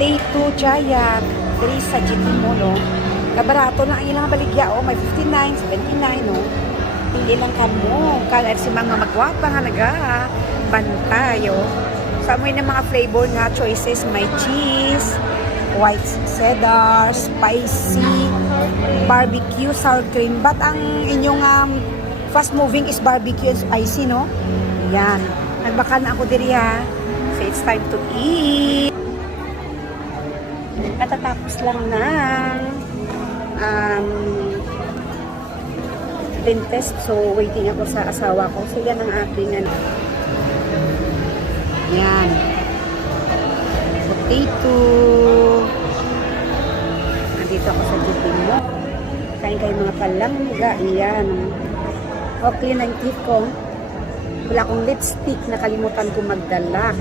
potato giant. Diri sa GT mo, no? Kabarato lang ang ilang baligya, oh. May 59, 79, no? Pili lang ka mo. Kaya si mga magwapa nga naga, bantayo. Sa amoy ng mga flavor nga choices, may cheese, white cheddar, spicy, barbecue, sour cream. But ang inyong fast moving is barbecue and spicy, no? Yan. Nagbaka na ako diri, ha. So it's time to eat. Katatapos lang ng dentist. So waiting ako sa asawa ko. So yan ang aking yan. Potato. Nandito ako sa GP mo. Kain kayo mga palangga. Yan. Okay na yung teeth ko. Wala akong lipstick. Nakalimutan ko magdala.